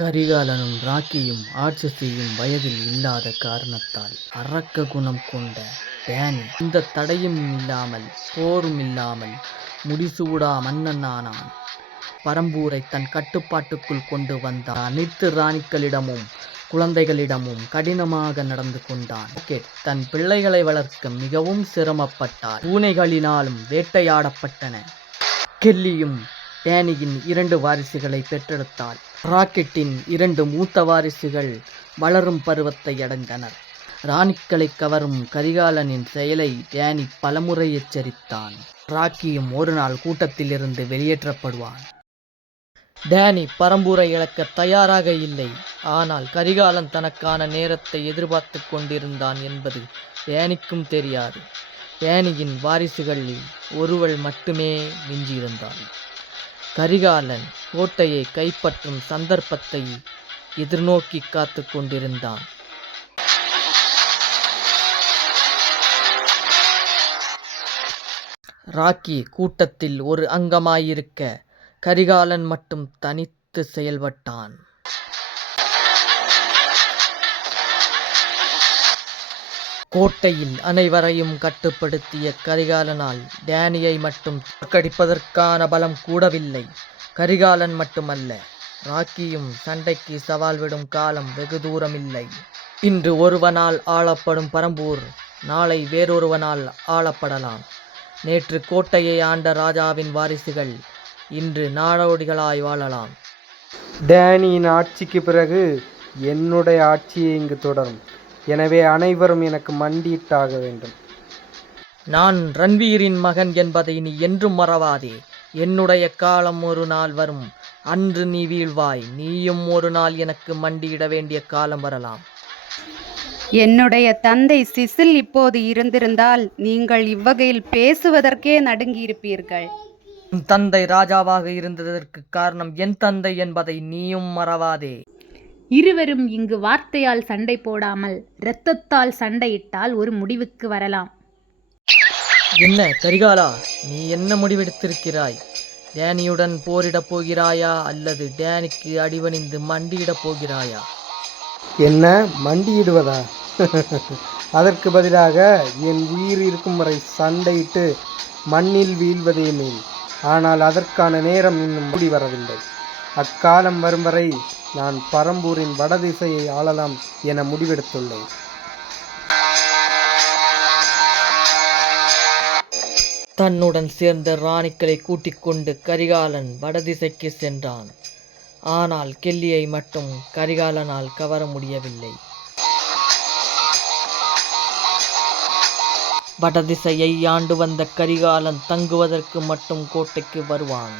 கரிகாலனும் ராக்கியும் ஆட்சி செய்யும் வயதில் இல்லாத காரணத்தால் அரக்க குணம் கொண்ட டேனி. இந்த தடையும் இல்லாமல் போரும் இல்லாமல் முடிசூடா மன்னனானான். பரம்பூரை தன் கட்டுப்பாட்டுக்குள் கொண்டு வந்த அனைத்து ராணிகளிடமும் குழந்தைகளிடமும் கடினமாக நடந்து கொண்டான். தன் பிள்ளைகளை வளர்க்க மிகவும் சிரமப்பட்டார். பூனைகளினாலும் வேட்டையாடப்பட்டன. கெல்லியும் டேனியின் இரண்டு வாரிசுகளை பெற்றெடுத்தாள். ராக்கெட்டின் இரண்டு மூத்த வாரிசுகள் வளரும் பருவத்தை அடைந்தனர் ராணிக்களை கவரும் கரிகாலனின் செயலை டேனி பலமுறை எச்சரித்தான். ராக்கியும் ஒரு நாள் கூட்டத்திலிருந்து வெளியேற்றப்படுவான். டேனி பரம்பூரை இழக்க தயாராக இல்லை. ஆனால் கரிகாலன் தனக்கான நேரத்தை எதிர்பார்த்து கொண்டிருந்தான் என்பது டேனிக்கும் தெரியாது. டேனியின் வாரிசுகளில் ஒருவள் மட்டுமே மிஞ்சியிருந்தாள். கரிகாலன் கோட்டையை கைப்பற்றும் சந்தர்ப்பத்தை எதிர்நோக்கி காத்து கொண்டிருந்தான். ராக்கி கூட்டத்தில் ஒரு அங்கமாயிருக்க கரிகாலன் மட்டும் தனித்து செயல்பட்டான். கோட்டையில் அனைவரையும் கட்டுப்படுத்திய கரிகாலனால் டேனியை மட்டும் தோற்கடிப்பதற்கான பலம் கூடவில்லை. கரிகாலன் மட்டுமல்ல ராக்கியும் சண்டைக்கு சவால் விடும் காலம் வெகு தூரமில்லை. இன்று ஒருவனால் ஆளப்படும் பரம்பூர் நாளை வேறொருவனால் ஆளப்படலாம். நேற்று கோட்டையை ஆண்ட ராஜாவின் வாரிசுகள் இன்று நாடோடிகளாய் வாழலாம். டேனியின் ஆட்சிக்கு பிறகு என்னுடைய ஆட்சியை இங்கு தொடரும். எனவே அனைவரும் எனக்கு மண்டியிட்டாக வேண்டும். நான் ரன்வீரின் மகன் என்பதை நீ என்றும் மறவாதே. என்னுடைய காலம் ஒரு நாள் வரும். அன்று நீ வீழ்வாய். நீயும் ஒரு நாள் எனக்கு மண்டியிட வேண்டிய காலம் வரலாம். என்னுடைய தந்தை சிசில் இப்போது இருந்திருந்தால் நீங்கள் இவ்வகையில் பேசுவதற்கே நடுங்கியிருப்பீர்கள். உன் தந்தை ராஜாவாக இருந்ததற்கு காரணம் என் தந்தை என்பதை நீயும் மறவாதே. இருவரும் இங்கு வார்த்தையால் சண்டை போடாமல் இரத்தத்தால் சண்டையிட்டால் ஒரு முடிவுக்கு வரலாம். என்ன கரிகாலா நீ என்ன முடிவெடுத்திருக்கிறாய்? டேனியுடன் போரிடப் போகிறாயா அல்லது டேனிக்கு அடிபணிந்து மண்டியிடப் போகிறாயா? என்ன மண்டியிடுவதா? அதற்கு பதிலாக என் உயிர் இருக்கும் வரை சண்டையிட்டு மண்ணில் வீழ்வதே மேல். ஆனால் அதற்கான நேரம் இன்னும் மூடி வரவில்லை. அக்காலம் வரும் வரை நான் பரம்பூரின் வடதிசையை ஆளலாம் என முடிவெடுத்துள்ளேன். தன்னுடன் சேர்ந்த ராணிக்களை கூட்டிக் கொண்டு கரிகாலன் வடதிசைக்கு சென்றான். ஆனால் கெல்லியை மட்டும் கரிகாலனால் கவர முடியவில்லை. வடதிசையை ஆண்டு வந்த கரிகாலன் தங்குவதற்கு மட்டும் கோட்டைக்கு வருவான்.